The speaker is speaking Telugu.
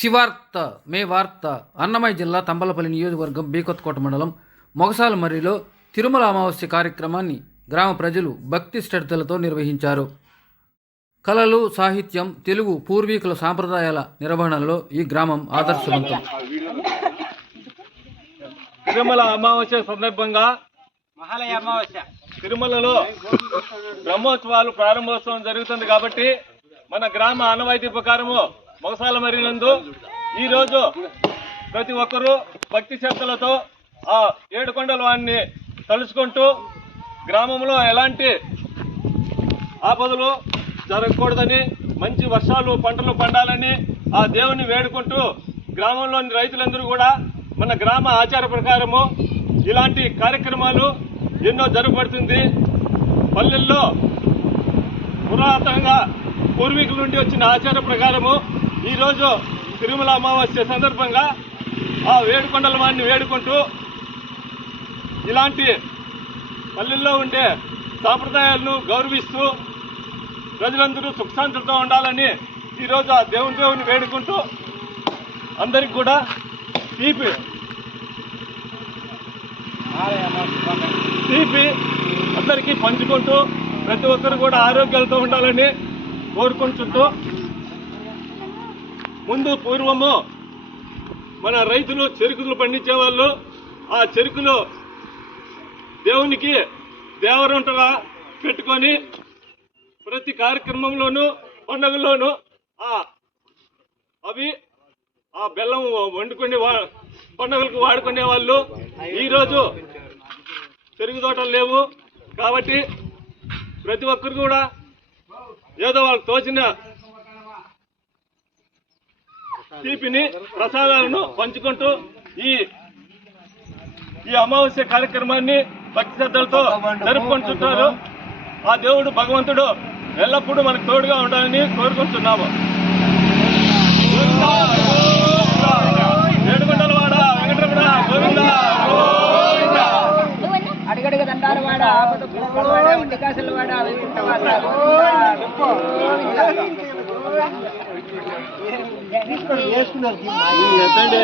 శివార్త మే వార్త అన్నమయ్య జిల్లా తంబలపల్లి నియోజకవర్గం బీకొత్తకోట మండలం మొగసాల మర్రిలో తిరుమల అమావాస్య కార్యక్రమాన్ని గ్రామ ప్రజలు భక్తి శ్రద్ధలతో నిర్వహించారు. కళలు సాహిత్యం తెలుగు పూర్వీకుల సాంప్రదాయాల నిర్వహణలో ఈ గ్రామం ఆదర్శవంతం. తిరుమల అమావాస్య సందర్భంగా మహాలయ అమావాస్య. తిరుమలలో బ్రహ్మోత్సవాలు ప్రారంభోత్సవం జరుగుతుంది కాబట్టి మన గ్రామ ఆనవాయితీ ప్రకారము మొగసాల మరినందు ఈరోజు ప్రతి ఒక్కరూ భక్తి శ్రద్ధలతో ఆ ఏడుకొండల వాడిని తలుచుకుంటూ గ్రామంలో ఎలాంటి ఆపదలు జరగకూడదని మంచి వర్షాలు పంటలు పండాలని ఆ దేవుని వేడుకుంటూ గ్రామంలోని రైతులందరూ కూడా మన గ్రామ ఆచార ప్రకారము ఇలాంటి కార్యక్రమాలు ఎన్నో జరగబడుతుంది. పల్లెల్లో పురాతనంగా పూర్వీకుల నుండి వచ్చిన ఆచార ప్రకారము ఈరోజు తిరుమల అమావాస్య సందర్భంగా ఆ వేడుకొండల వారిని వేడుకుంటూ ఇలాంటి పల్లెల్లో ఉండే సాంప్రదాయాలను గౌరవిస్తూ ప్రజలందరూ సుఖశాంతులతో ఉండాలని ఈరోజు ఆ దేవుని దేవుని వేడుకుంటూ అందరికి కూడా తీపి తీపి అందరికీ పంచుకుంటూ ప్రతి ఒక్కరు కూడా ఆరోగ్యాలతో ఉండాలని కోరుకుంటుంటూ ముందు పూర్వము మన రైతులు చెరుకులు పండించే వాళ్ళు ఆ చెరుకులు దేవునికి దేవరంటగా పెట్టుకొని ప్రతి కార్యక్రమంలోనూ పండుగల్లోనూ ఆ అవి ఆ బెల్లం వండుకునే వా పండుగలకు వాడుకునే వాళ్ళు. ఈరోజు చెరుకు తోటలు లేవు కాబట్టి ప్రతి ఒక్కరు కూడా ఏదో వాళ్ళకి తోచిన తీపిని ప్రసాదాలను పంచుకుంటూ ఈ ఈ అమావాస్య కార్యక్రమాన్ని భక్తి శ్రద్ధలతో జరుపుకుంటున్నారు ఆ దేవుడు భగవంతుడు ఎల్లప్పుడూ మనకు తోడుగా ఉండాలని కోరుకుంటున్నాము గోవిందా, గోవిందా. ఏడుకొండలవాడ వెంకటరమణ గోవిందా, గోవిందా. వాడ ఆపద